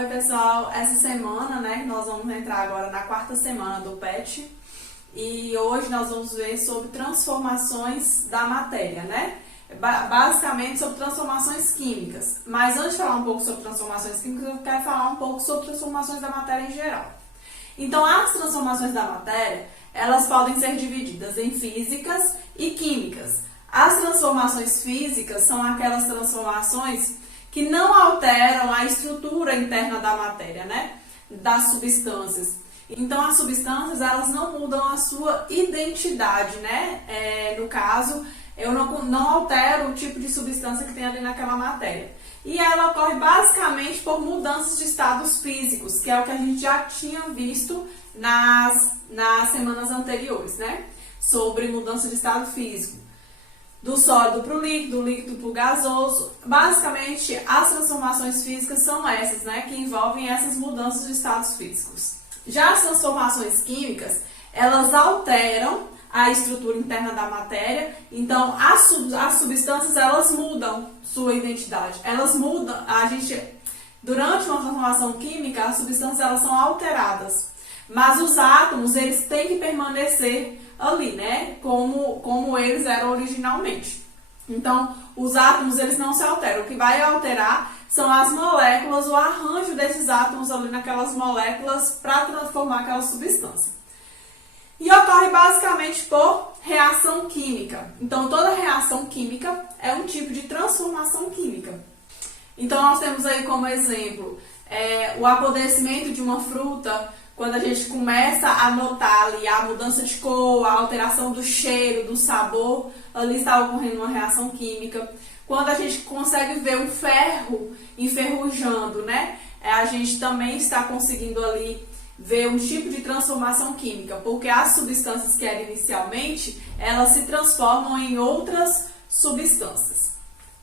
Oi pessoal, essa semana, né, nós vamos entrar agora na quarta semana do PET e hoje nós vamos ver sobre transformações da matéria, né? Basicamente sobre transformações químicas. Mas antes de falar um pouco sobre transformações químicas, eu quero falar um pouco sobre transformações da matéria em geral. Então, as transformações da matéria, elas podem ser divididas em físicas e químicas. As transformações físicas são aquelas transformações que não alteram a estrutura interna da matéria, né? Das substâncias. Então, as substâncias, elas não mudam a sua identidade, né? No caso, eu não altero o tipo de substância que tem ali naquela matéria. E ela ocorre basicamente por mudanças de estados físicos, que é o que a gente já tinha visto nas semanas anteriores, né? Sobre mudança de estado físico. Do sólido para o líquido, do líquido para o gasoso. Basicamente, as transformações físicas são essas, né? Que envolvem essas mudanças de estados físicos. Já as transformações químicas, elas alteram a estrutura interna da matéria. Então, as substâncias, elas mudam sua identidade. Elas mudam, durante uma transformação química, as substâncias, elas são alteradas. Mas os átomos, eles têm que permanecer ali, né? Como eles eram originalmente. Então, os átomos, eles não se alteram. O que vai alterar são as moléculas, o arranjo desses átomos ali naquelas moléculas para transformar aquela substância. E ocorre basicamente por reação química. Então, toda reação química é um tipo de transformação química. Então, nós temos aí como exemplo o apodrecimento de uma fruta. Quando a gente começa a notar ali a mudança de cor, a alteração do cheiro, do sabor, ali está ocorrendo uma reação química. Quando a gente consegue ver um ferro enferrujando, né? A gente também está conseguindo ali ver um tipo de transformação química, porque as substâncias que eram inicialmente, elas se transformam em outras substâncias.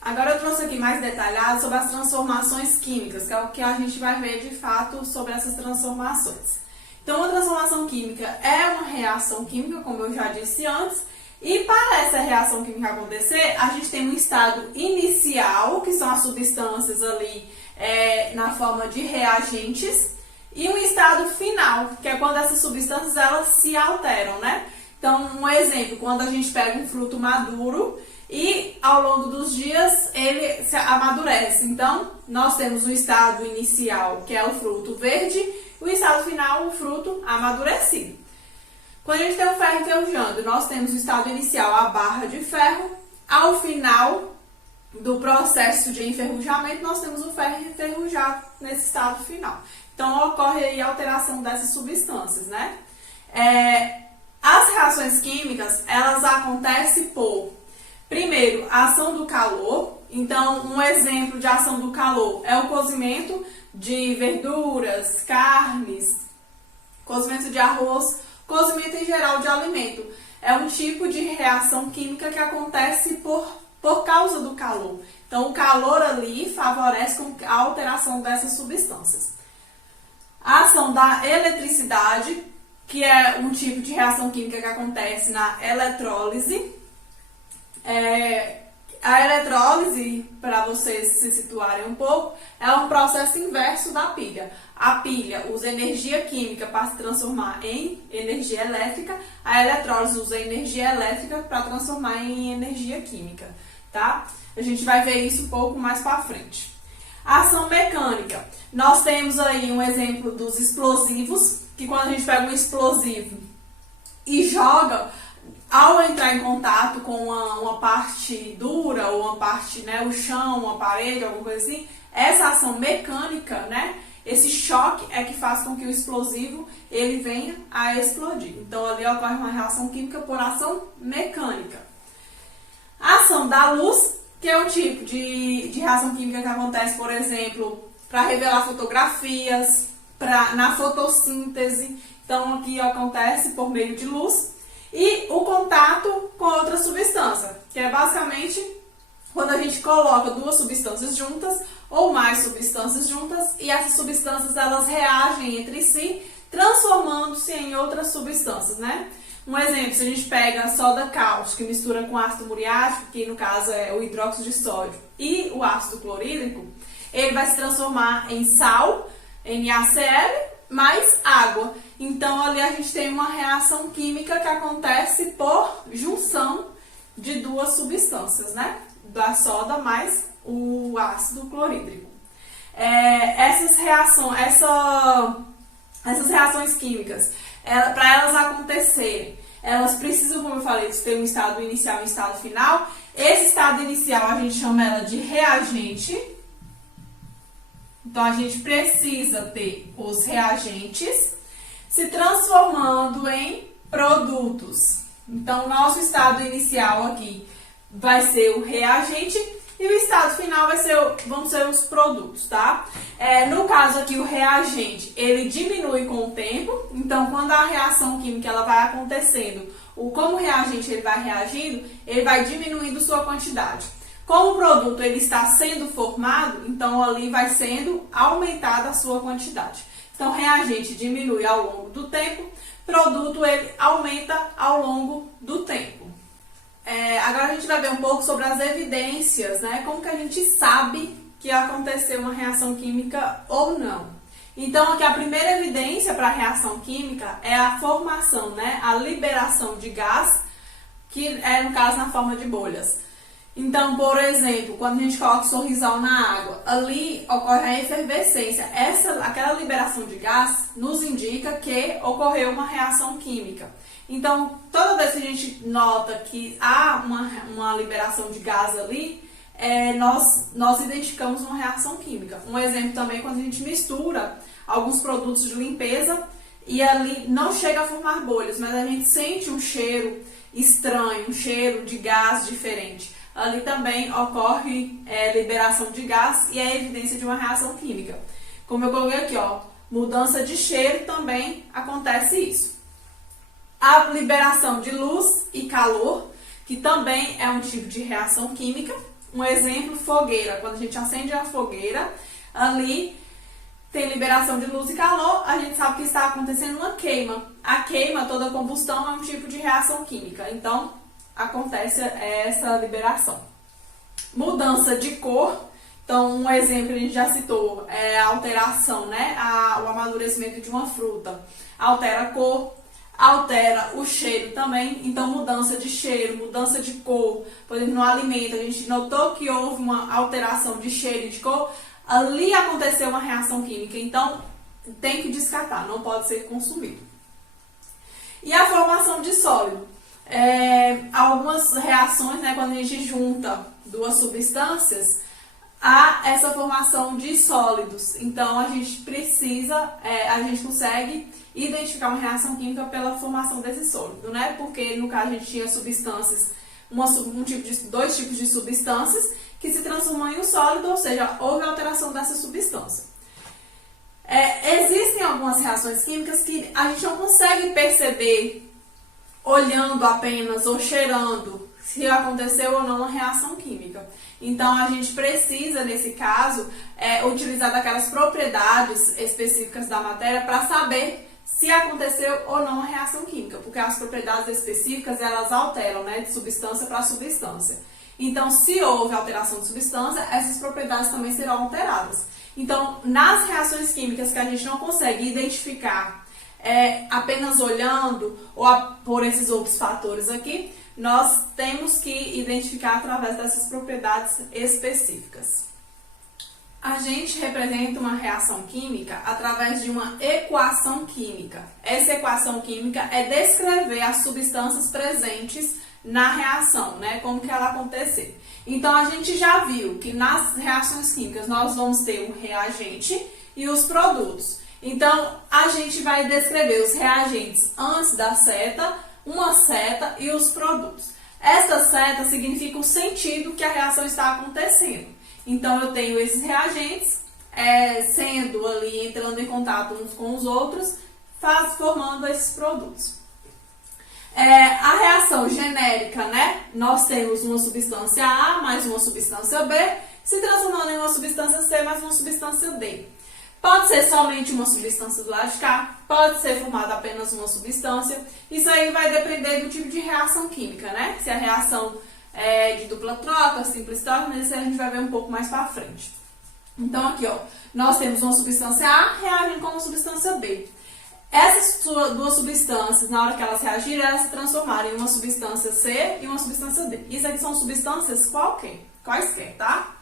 Agora eu trouxe aqui mais detalhado sobre as transformações químicas, que é o que a gente vai ver de fato sobre essas transformações. Então, uma transformação química é uma reação química, como eu já disse antes, e para essa reação química acontecer, a gente tem um estado inicial, que são as substâncias ali na forma de reagentes, e um estado final, que é quando essas substâncias elas se alteram, né? Então, um exemplo, quando a gente pega um fruto maduro e ao longo dos dias ele se amadurece. Então, nós temos o estado inicial, que é o fruto verde, e o estado final, o fruto amadurecido. Quando a gente tem o ferro enferrujando, nós temos o estado inicial, a barra de ferro. Ao final do processo de enferrujamento, nós temos o ferro enferrujado nesse estado final. Então, ocorre aí a alteração dessas substâncias, né? As reações químicas, elas acontecem por, primeiro, a ação do calor. Então, um exemplo de ação do calor é o cozimento de verduras, carnes, cozimento de arroz, cozimento em geral de alimento. É um tipo de reação química que acontece por causa do calor. Então, o calor ali favorece com a alteração dessas substâncias. A ação da eletricidade, que é um tipo de reação química que acontece na eletrólise. A eletrólise, para vocês se situarem um pouco, é um processo inverso da pilha. A pilha usa energia química para se transformar em energia elétrica, a eletrólise usa energia elétrica para transformar em energia química, tá? A gente vai ver isso um pouco mais para frente. A ação mecânica. Nós temos aí um exemplo dos explosivos, que quando a gente pega um explosivo e joga, ao entrar em contato com uma parte dura, ou uma parte, né, o chão, uma parede, alguma coisa assim, essa ação mecânica, né, esse choque é que faz com que o explosivo ele venha a explodir. Então, ali ocorre uma reação química por ação mecânica. A ação da luz, que é um tipo de reação química que acontece, por exemplo, para revelar fotografias, na fotossíntese. Então, aqui acontece por meio de luz. E o contato com outra substância, que é basicamente quando a gente coloca duas substâncias juntas ou mais substâncias juntas e essas substâncias elas reagem entre si, transformando-se em outras substâncias, né? Um exemplo, se a gente pega soda cáustica e mistura com ácido muriático, que no caso é o hidróxido de sódio, e o ácido clorídrico, ele vai se transformar em sal, NaCl mais água. Então, ali a gente tem uma reação química que acontece por junção de duas substâncias, né? Da soda mais o ácido clorídrico. Essas reações químicas, para elas acontecerem, elas precisam, como eu falei, de ter um estado inicial e um estado final. Esse estado inicial a gente chama ela de reagente. Então, a gente precisa ter os reagentes se transformando em produtos. Então, o nosso estado inicial aqui vai ser o reagente e o estado final vão ser os produtos, tá? No caso aqui, o reagente, ele diminui com o tempo. Então, quando a reação química ela vai acontecendo, como o reagente ele vai reagindo, ele vai diminuindo sua quantidade. Como o produto ele está sendo formado, então ali vai sendo aumentada a sua quantidade. Então, reagente diminui ao longo do tempo, produto ele aumenta ao longo do tempo. Agora a gente vai ver um pouco sobre as evidências, né? Como que a gente sabe que aconteceu uma reação química ou não. Então, aqui a primeira evidência para a reação química é a formação, né? A liberação de gás, que é, no caso, na forma de bolhas. Então, por exemplo, quando a gente coloca o sorrisal na água, ali ocorre a efervescência. Aquela liberação de gás nos indica que ocorreu uma reação química. Então, toda vez que a gente nota que há uma liberação de gás ali, nós identificamos uma reação química. Um exemplo também quando a gente mistura alguns produtos de limpeza e ali não chega a formar bolhas, mas a gente sente um cheiro estranho, um cheiro de gás diferente. Ali também ocorre liberação de gás e é evidência de uma reação química. Como eu coloquei aqui, ó, mudança de cheiro também acontece isso. A liberação de luz e calor, que também é um tipo de reação química. Um exemplo, fogueira. Quando a gente acende a fogueira, ali tem liberação de luz e calor, a gente sabe que está acontecendo uma queima. A queima, toda combustão, é um tipo de reação química. Então, acontece essa liberação. Mudança de cor. Então, um exemplo que a gente já citou é a alteração, né? O amadurecimento de uma fruta. Altera a cor, altera o cheiro também. Então, mudança de cheiro, mudança de cor. Por exemplo, no alimento, a gente notou que houve uma alteração de cheiro e de cor. Ali aconteceu uma reação química. Então, tem que descartar, não pode ser consumido. E a formação de sólido. Algumas reações, né, quando a gente junta duas substâncias, há essa formação de sólidos. Então, a gente consegue identificar uma reação química pela formação desse sólido, né? Porque, no caso, a gente tinha substâncias, dois tipos de substâncias que se transformam em um sólido, ou seja, houve alteração dessa substância. Existem algumas reações químicas que a gente não consegue perceber olhando apenas ou cheirando se aconteceu ou não uma reação química. Então, a gente precisa, nesse caso, utilizar daquelas propriedades específicas da matéria para saber se aconteceu ou não uma reação química, porque as propriedades específicas, elas alteram, né, de substância para substância. Então, se houve alteração de substância, essas propriedades também serão alteradas. Então, nas reações químicas que a gente não consegue identificar apenas olhando ou por esses outros fatores aqui, nós temos que identificar através dessas propriedades específicas. A gente representa uma reação química através de uma equação química. Essa equação química é descrever as substâncias presentes na reação, né? Como que ela acontecer. Então, a gente já viu que nas reações químicas nós vamos ter um reagente e os produtos. Então, a gente vai descrever os reagentes antes da seta, uma seta e os produtos. Essa seta significa o sentido que a reação está acontecendo. Então, eu tenho esses reagentes sendo ali, entrando em contato uns com os outros, formando esses produtos. A reação genérica, né? Nós temos uma substância A mais uma substância B, se transformando em uma substância C mais uma substância D. Pode ser somente uma substância do lado de cá, pode ser formada apenas uma substância. Isso aí vai depender do tipo de reação química, né? Se a reação é de dupla troca, simples troca, mas isso a gente vai ver um pouco mais para frente. Então aqui, ó, nós temos uma substância A reagindo com uma substância B. Essas duas substâncias, na hora que elas reagirem, elas se transformaram em uma substância C e uma substância D. Isso aqui são substâncias quaisquer, tá?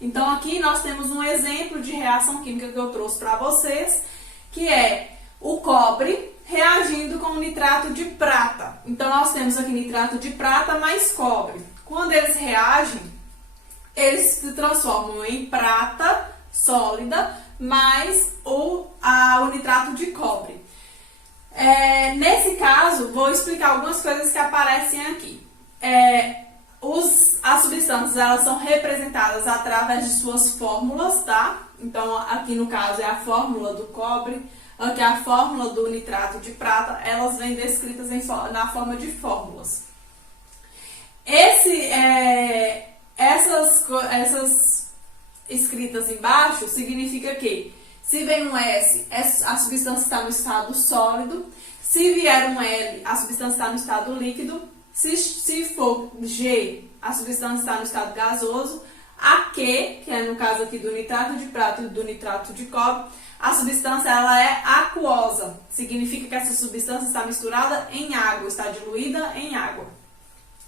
Então aqui nós temos um exemplo de reação química que eu trouxe para vocês, que é o cobre reagindo com o nitrato de prata. Então nós temos aqui nitrato de prata mais cobre. Quando eles reagem, eles se transformam em prata sólida mais o nitrato de cobre. Nesse caso, vou explicar algumas coisas que aparecem aqui. As substâncias, elas são representadas através de suas fórmulas, tá? Então, aqui no caso é a fórmula do cobre, aqui é a fórmula do nitrato de prata, elas vêm descritas na forma de fórmulas. Essas escritas embaixo significa que se vem um S, a substância está no estado sólido. Se vier um L, a substância está no estado líquido. Se for G, a substância está no estado gasoso. A Q, que é no caso aqui do nitrato de prata e do nitrato de cobre, a substância ela é aquosa. Significa que essa substância está misturada em água, está diluída em água.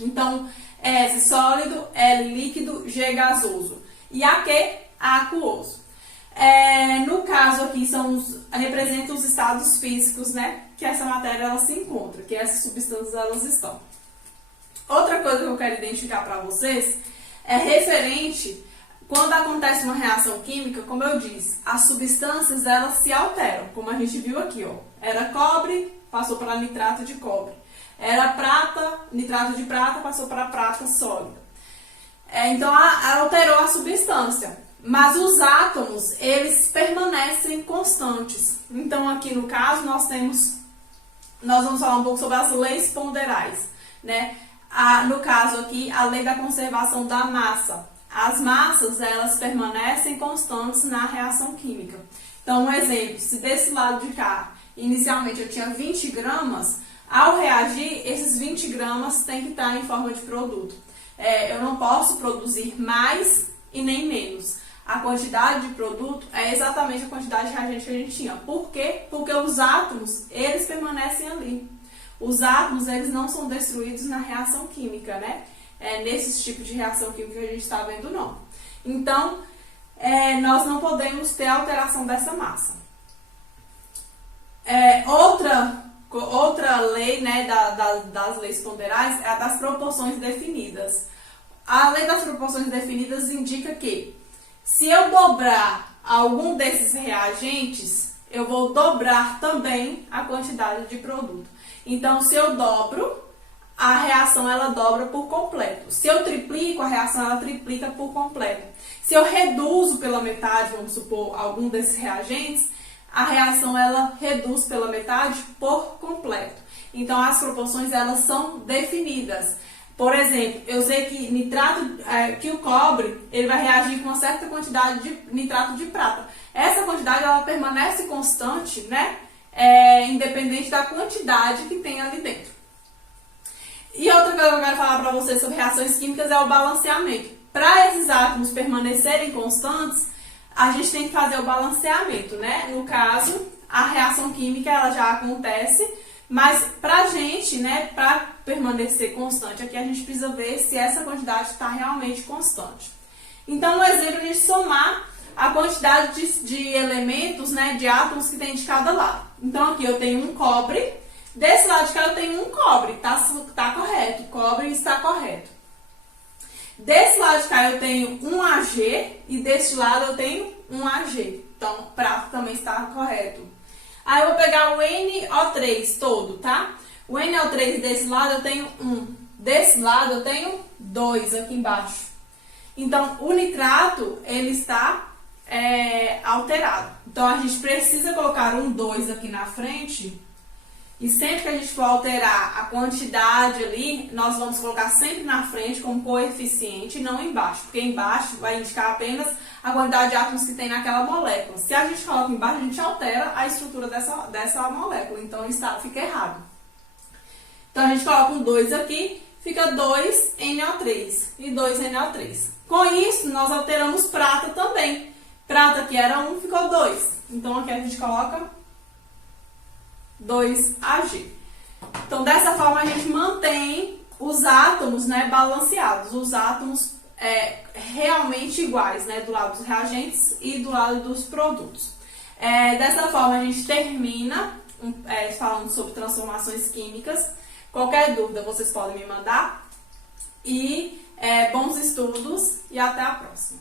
Então, S sólido, L líquido, G gasoso. E a Q, aquoso. No caso aqui representa os estados físicos, né, que essa matéria ela se encontra, que essas substâncias elas estão. Outra coisa que eu quero identificar para vocês é referente quando acontece uma reação química, como eu disse, as substâncias elas se alteram, como a gente viu aqui, ó. Era cobre, passou para nitrato de cobre. Era prata, nitrato de prata, passou para prata sólida. Então alterou a substância. Mas os átomos, eles permanecem constantes. Então, aqui no caso, nós vamos falar um pouco sobre as leis ponderais, né? No caso aqui, a lei da conservação da massa. As massas, elas permanecem constantes na reação química. Então, um exemplo, se desse lado de cá, inicialmente eu tinha 20 gramas, ao reagir, esses 20 gramas têm que estar em forma de produto. Eu não posso produzir mais e nem menos. A quantidade de produto é exatamente a quantidade de reagente que a gente tinha. Por quê? Porque os átomos, eles permanecem ali. Os átomos, eles não são destruídos na reação química, né? Nesses tipos de reação química que a gente está vendo, não. Então, nós não podemos ter alteração dessa massa. Outra lei, né, das leis ponderais é a das proporções definidas. A lei das proporções definidas indica que se eu dobrar algum desses reagentes, eu vou dobrar também a quantidade de produto. Então, se eu dobro, a reação ela dobra por completo. Se eu triplico, a reação ela triplica por completo. Se eu reduzo pela metade, vamos supor, algum desses reagentes, a reação ela reduz pela metade por completo. Então, as proporções elas são definidas. Por exemplo, eu sei que o cobre ele vai reagir com uma certa quantidade de nitrato de prata. Essa quantidade ela permanece constante, né? Independente da quantidade que tem ali dentro. E outra coisa que eu quero falar para vocês sobre reações químicas é o balanceamento. Para esses átomos permanecerem constantes, a gente tem que fazer o balanceamento, né? No caso, a reação química ela já acontece, mas pra gente, né, para permanecer constante aqui, a gente precisa ver se essa quantidade está realmente constante. Então, no exemplo, a gente somar a quantidade de elementos, né, de átomos que tem de cada lado. Então, aqui eu tenho um cobre, desse lado de cá eu tenho um cobre, tá correto, o cobre está correto. Desse lado de cá eu tenho um Ag e deste lado eu tenho um Ag. Então, prata também está correto. Aí eu vou pegar o NO3 todo, tá? O NO3 desse lado eu tenho 1. Desse lado eu tenho 2 aqui embaixo. Então, o nitrato, ele está alterado. Então, a gente precisa colocar um 2 aqui na frente. E sempre que a gente for alterar a quantidade ali, nós vamos colocar sempre na frente como coeficiente e não embaixo. Porque embaixo vai indicar apenas a quantidade de átomos que tem naquela molécula. Se a gente coloca embaixo, a gente altera a estrutura dessa molécula. Então, fica errado. Então, a gente coloca um 2 aqui, fica 2NO3 e 2NO3. Com isso, nós alteramos prata também. aqui era 1, ficou 2. Então aqui a gente coloca 2Ag. Então dessa forma a gente mantém os átomos, né, balanceados, os átomos realmente iguais, né, do lado dos reagentes e do lado dos produtos. Dessa forma a gente termina falando sobre transformações químicas. Qualquer dúvida vocês podem me mandar. E bons estudos e até a próxima.